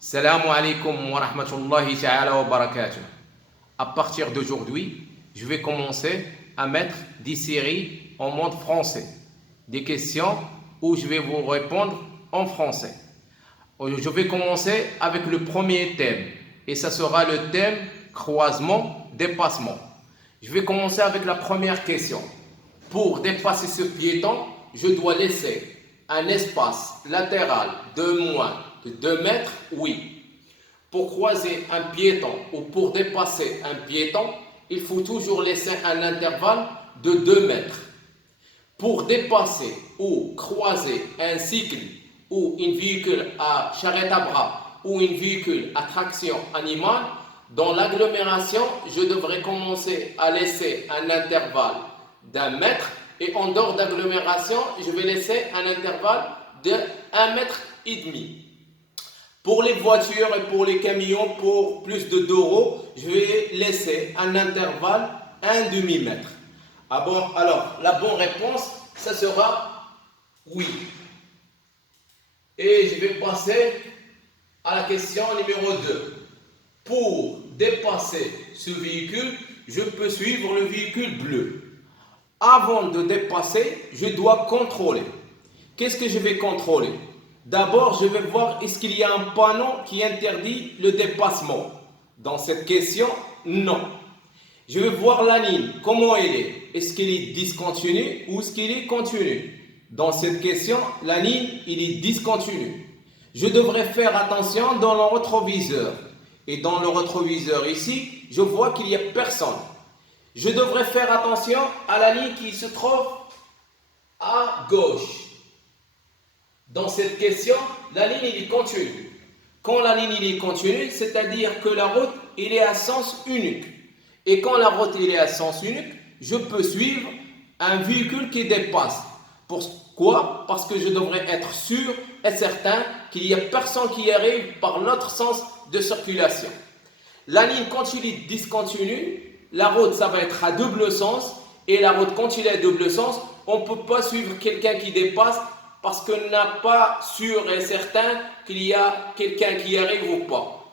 Salam alaikum wa rahmatullahi ta'ala wa barakatuh. À partir d'aujourd'hui, je vais commencer à mettre des séries en mode français. Des questions où je vais vous répondre en français. Je vais commencer avec le premier thème. Et ça sera le thème croisement, dépassement. Je vais commencer avec la première question. Pour dépasser ce piéton, je dois laisser un espace latéral de moins de 2 mètres, oui. Pour croiser un piéton ou pour dépasser un piéton, il faut toujours laisser un intervalle de 2 mètres. Pour dépasser ou croiser un cycle ou un véhicule à charrette à bras ou un véhicule à traction animale, dans l'agglomération, je devrais commencer à laisser un intervalle d'1 mètre et en dehors d'agglomération, je vais laisser un intervalle de 1 mètre et demi. Pour les voitures et pour les camions, pour plus de 2 euros, je vais laisser un intervalle 1 demi-mètre. Ah bon, alors, la bonne réponse, ça sera oui. Et je vais passer à la question numéro 2. Pour dépasser ce véhicule, je peux suivre le véhicule bleu. Avant de dépasser, je dois contrôler. Qu'est-ce que je vais contrôler? D'abord, je vais voir est-ce qu'il y a un panneau qui interdit le dépassement. Dans cette question, non. Je vais voir la ligne, comment elle est. Est-ce qu'elle est discontinue ou est-ce qu'elle est continue? Dans cette question, la ligne, elle est discontinue. Je devrais faire attention dans le rétroviseur. Et dans le rétroviseur ici, je vois qu'il n'y a personne. Je devrais faire attention à la ligne qui se trouve à gauche. Dans cette question, la ligne est continue. Quand la ligne est continue, c'est-à-dire que la route est à sens unique. Et quand la route est à sens unique, je peux suivre un véhicule qui dépasse. Pourquoi? Parce que je devrais être sûr et certain qu'il n'y a personne qui arrive par l'autre sens de circulation. La ligne, quand il est discontinue, la route, ça va être à double sens. Et la route, quand il est à double sens, on ne peut pas suivre quelqu'un qui dépasse parce qu'on n'a pas sûr et certain qu'il y a quelqu'un qui arrive ou pas.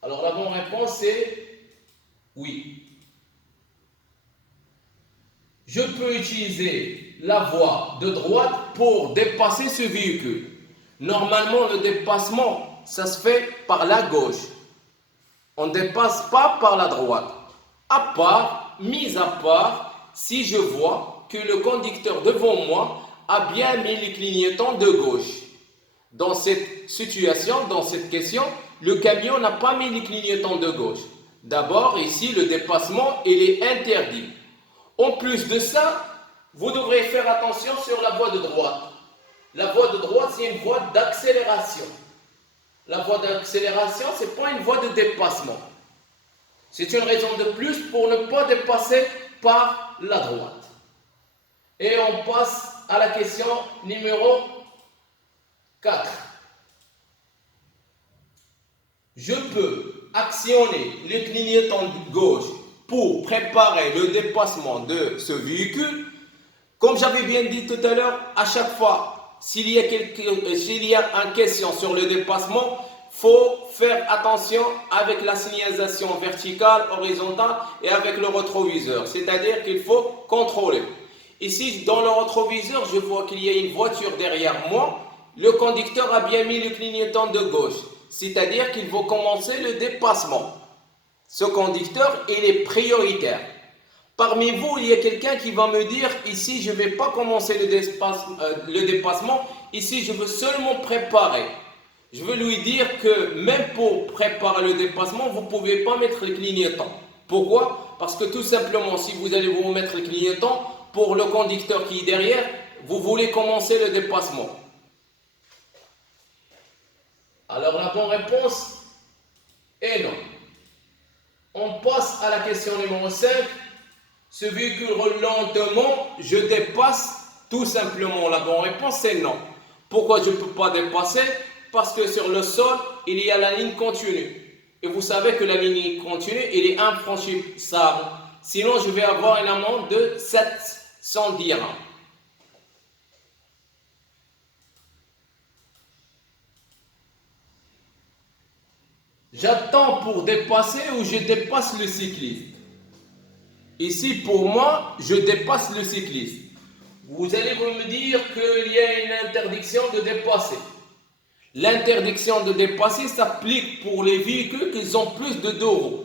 Alors la bonne réponse est oui. Je peux utiliser la voie de droite pour dépasser ce véhicule. Normalement, le dépassement, ça se fait par la gauche. On ne dépasse pas par la droite. Mis à part, si je vois que le conducteur devant moi a bien mis les clignotants de gauche. Dans cette situation, dans cette question, le camion n'a pas mis les clignotants de gauche. D'abord, ici, le dépassement, il est interdit. En plus de ça, vous devrez faire attention sur la voie de droite. La voie de droite, c'est une voie d'accélération. La voie d'accélération, ce n'est pas une voie de dépassement. C'est une raison de plus pour ne pas dépasser par la droite. Et on passe à la question numéro 4. Je peux actionner le clignotant de gauche pour préparer le dépassement de ce véhicule. Comme j'avais bien dit tout à l'heure, à chaque fois, s'il y a une question sur le dépassement, il faut faire attention avec la signalisation verticale, horizontale et avec le rétroviseur. C'est-à-dire qu'il faut contrôler. Ici, dans le rétroviseur, je vois qu'il y a une voiture derrière moi. Le conducteur a bien mis le clignotant de gauche. C'est-à-dire qu'il faut commencer le dépassement. Ce conducteur, il est prioritaire. Parmi vous, il y a quelqu'un qui va me dire, ici, je ne vais pas commencer le dépassement. Ici, je veux seulement préparer. Je veux lui dire que même pour préparer le dépassement, vous ne pouvez pas mettre le clignotant. Pourquoi? Parce que tout simplement, si vous allez vous mettre le clignotant, pour le conducteur qui est derrière, vous voulez commencer le dépassement. Alors la bonne réponse est non. On passe à la question numéro 5. Ce véhicule roule lentement, je dépasse tout simplement. La bonne réponse est non. Pourquoi je ne peux pas dépasser? Parce que sur le sol, il y a la ligne continue. Et vous savez que la ligne continue, elle est infranchissable. Sinon, je vais avoir une amende de 700 dirhams. J'attends pour dépasser ou je dépasse le cycliste. Ici, pour moi, je dépasse le cycliste. Vous allez me dire qu'il y a une interdiction de dépasser. L'interdiction de dépasser s'applique pour les véhicules qui ont plus de 2 roues.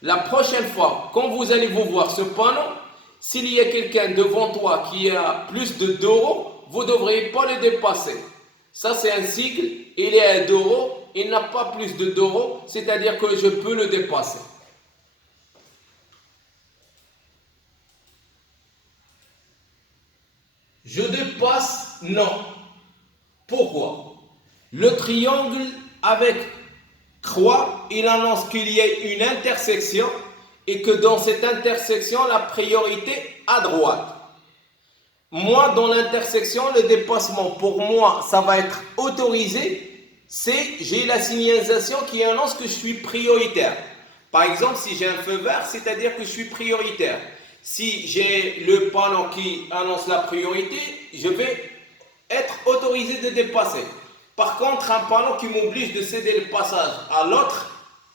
La prochaine fois, quand vous allez vous voir ce panneau, s'il y a quelqu'un devant toi qui a plus de 2 roues, vous ne devriez pas le dépasser. Ça, c'est un cycle, il est à 2 roues, il n'a pas plus de 2 roues, c'est-à-dire que je peux le dépasser. Je dépasse, non. Pourquoi? Le triangle avec croix, il annonce qu'il y a une intersection et que dans cette intersection, la priorité à droite. Moi, dans l'intersection, le dépassement, pour moi, ça va être autorisé. J'ai la signalisation qui annonce que je suis prioritaire. Par exemple, si j'ai un feu vert, c'est-à-dire que je suis prioritaire. Si j'ai le panneau qui annonce la priorité, je vais être autorisé de dépasser. Par contre, un panneau qui m'oblige de céder le passage à l'autre,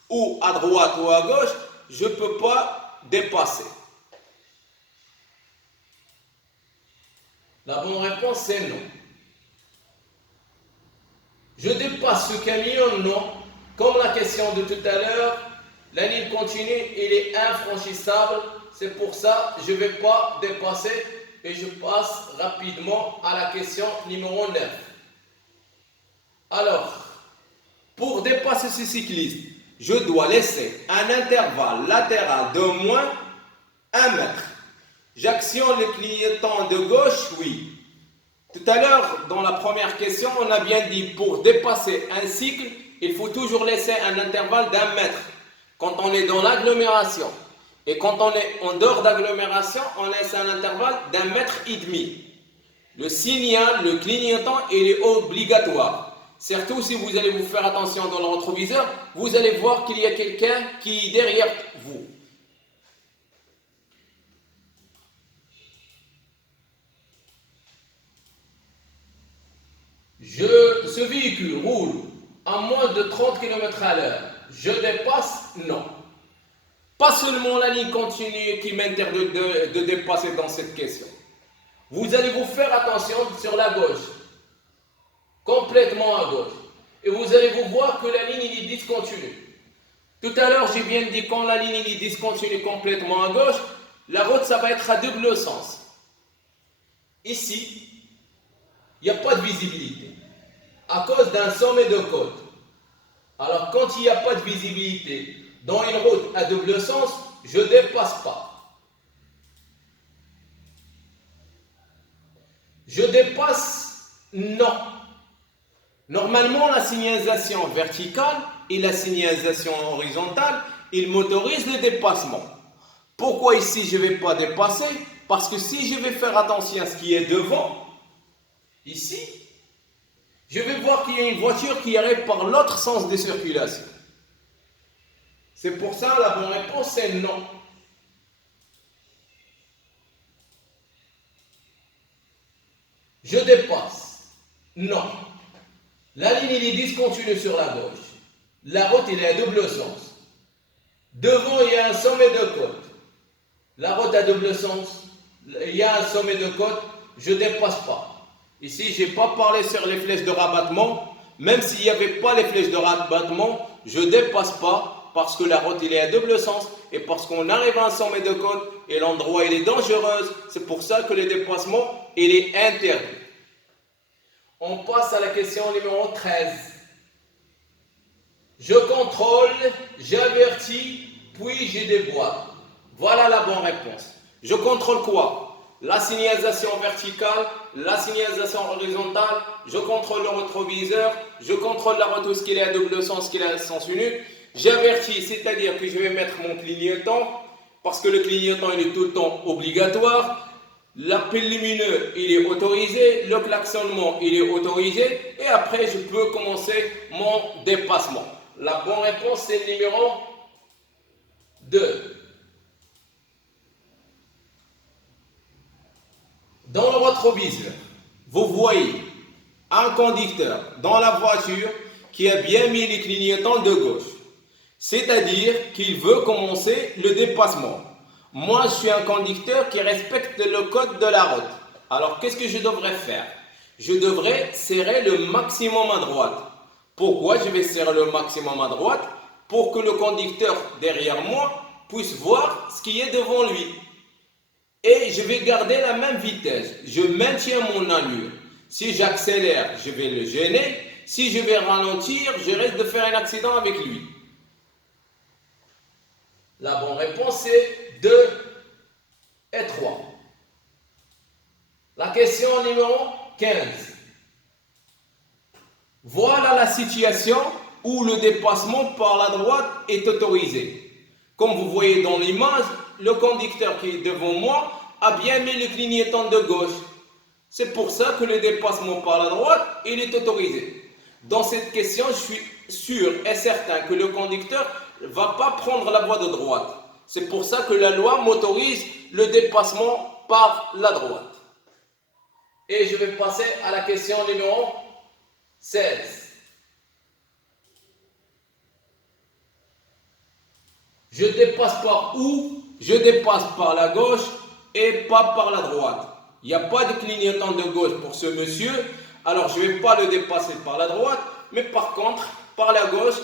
ou à droite ou à gauche, je ne peux pas dépasser. La bonne réponse, c'est non. Je dépasse ce camion, non. Comme la question de tout à l'heure, la ligne continue, elle est infranchissable. C'est pour ça que je ne vais pas dépasser et je passe rapidement à la question numéro 9. Alors, pour dépasser ce cycliste, je dois laisser un intervalle latéral d'au moins 1 mètre. J'actionne le clignotant de gauche, oui. Tout à l'heure, dans la première question, on a bien dit pour dépasser un cycle, il faut toujours laisser un intervalle d'1 mètre. Quand on est dans l'agglomération et quand on est en dehors d'agglomération, on laisse un intervalle d'1,5 mètre. Le signal, le clignotant, il est obligatoire. Surtout si vous allez vous faire attention dans le rétroviseur, vous allez voir qu'il y a quelqu'un qui est derrière vous. Ce véhicule roule à moins de 30 km/h. Je dépasse? Non. Pas seulement la ligne continue qui m'interdit de dépasser dans cette question. Vous allez vous faire attention sur la gauche. Complètement à gauche. Et vous allez vous voir que la ligne est discontinue. Tout à l'heure, j'ai bien dit quand la ligne est discontinue complètement à gauche, la route, ça va être à double sens. Ici, il n'y a pas de visibilité à cause d'un sommet de côte. Alors, quand il n'y a pas de visibilité dans une route à double sens, je ne dépasse pas. Je dépasse? Non. Normalement, la signalisation verticale et la signalisation horizontale, ils m'autorisent le dépassement. Pourquoi ici je ne vais pas dépasser? Parce que si je vais faire attention à ce qui est devant, ici, je vais voir qu'il y a une voiture qui arrive par l'autre sens de circulation. C'est pour ça la bonne réponse c'est non. Je dépasse? Non. La ligne est discontinue sur la gauche. La route elle est à double sens. Devant il y a un sommet de côte. La route à double sens, il y a un sommet de côte, je ne dépasse pas. Ici, je n'ai pas parlé sur les flèches de rabattement. Même s'il n'y avait pas les flèches de rabattement, je ne dépasse pas parce que la route il est à double sens et parce qu'on arrive à un sommet de côte et l'endroit il est dangereux. C'est pour ça que le dépassement il est interdit. On passe à la question numéro 13. Je contrôle, j'avertis, puis je déboîte. Voilà la bonne réponse. Je contrôle quoi? La signalisation verticale, la signalisation horizontale, je contrôle le rétroviseur, je contrôle la route où il est à double sens, qu'il est à sens unique. J'avertis, c'est-à-dire que je vais mettre mon clignotant, parce que le clignotant il est tout le temps obligatoire. L'appel lumineux il est autorisé, le klaxonnement il est autorisé, et après je peux commencer mon dépassement. La bonne réponse c'est le numéro 2. Dans le rétroviseur, vous voyez un conducteur dans la voiture qui a bien mis les clignotants de gauche. C'est-à-dire qu'il veut commencer le dépassement. Moi, je suis un conducteur qui respecte le code de la route. Alors, qu'est-ce que je devrais faire? Je devrais serrer le maximum à droite. Pourquoi je vais serrer le maximum à droite? Pour que le conducteur derrière moi puisse voir ce qui est devant lui. Et je vais garder la même vitesse. Je maintiens mon allure. Si j'accélère, je vais le gêner. Si je vais ralentir, je risque de faire un accident avec lui. La bonne réponse est 2 et 3. La question numéro 15. Voilà la situation où le dépassement par la droite est autorisé. Comme vous voyez dans l'image, le conducteur qui est devant moi a bien mis le clignotant de gauche. C'est pour ça que le dépassement par la droite, il est autorisé. Dans cette question, je suis sûr et certain que le conducteur ne va pas prendre la voie de droite. C'est pour ça que la loi m'autorise le dépassement par la droite. Et je vais passer à la question numéro 16. Je dépasse par où? Je dépasse par la gauche et pas par la droite. Il n'y a pas de clignotant de gauche pour ce monsieur, alors je ne vais pas le dépasser par la droite, mais par contre, par la gauche,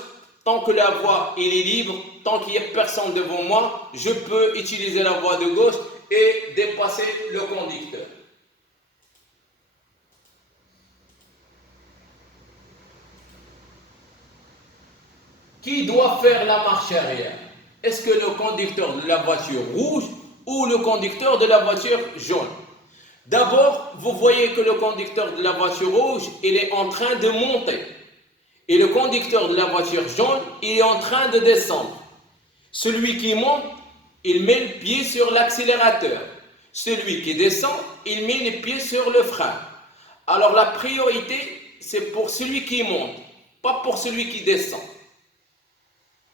tant que la voie est libre, tant qu'il n'y a personne devant moi, je peux utiliser la voie de gauche et dépasser le conducteur. Qui doit faire la marche arrière? Est-ce que le conducteur de la voiture rouge ou le conducteur de la voiture jaune? D'abord, vous voyez que le conducteur de la voiture rouge, il est en train de monter. Et le conducteur de la voiture jaune, il est en train de descendre. Celui qui monte, il met le pied sur l'accélérateur. Celui qui descend, il met les pieds sur le frein. Alors la priorité, c'est pour celui qui monte, pas pour celui qui descend.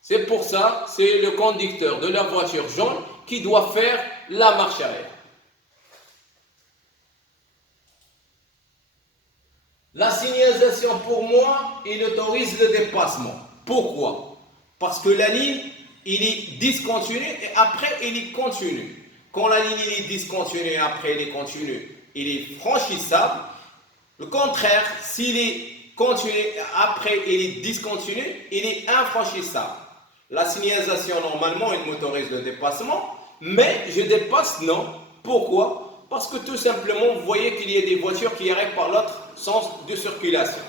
C'est pour ça, c'est le conducteur de la voiture jaune qui doit faire la marche arrière. La signalisation pour moi, il autorise le dépassement. Pourquoi? Parce que la ligne, il est discontinu et après, il est continu. Quand la ligne est discontinue et après, il est continu, il est franchissable. Le contraire, s'il est continu et après, il est discontinu, il est infranchissable. La signalisation, normalement, il m'autorise le dépassement, mais je dépasse non. Pourquoi? Parce que tout simplement, vous voyez qu'il y a des voitures qui arrivent par l'autre sens de circulation.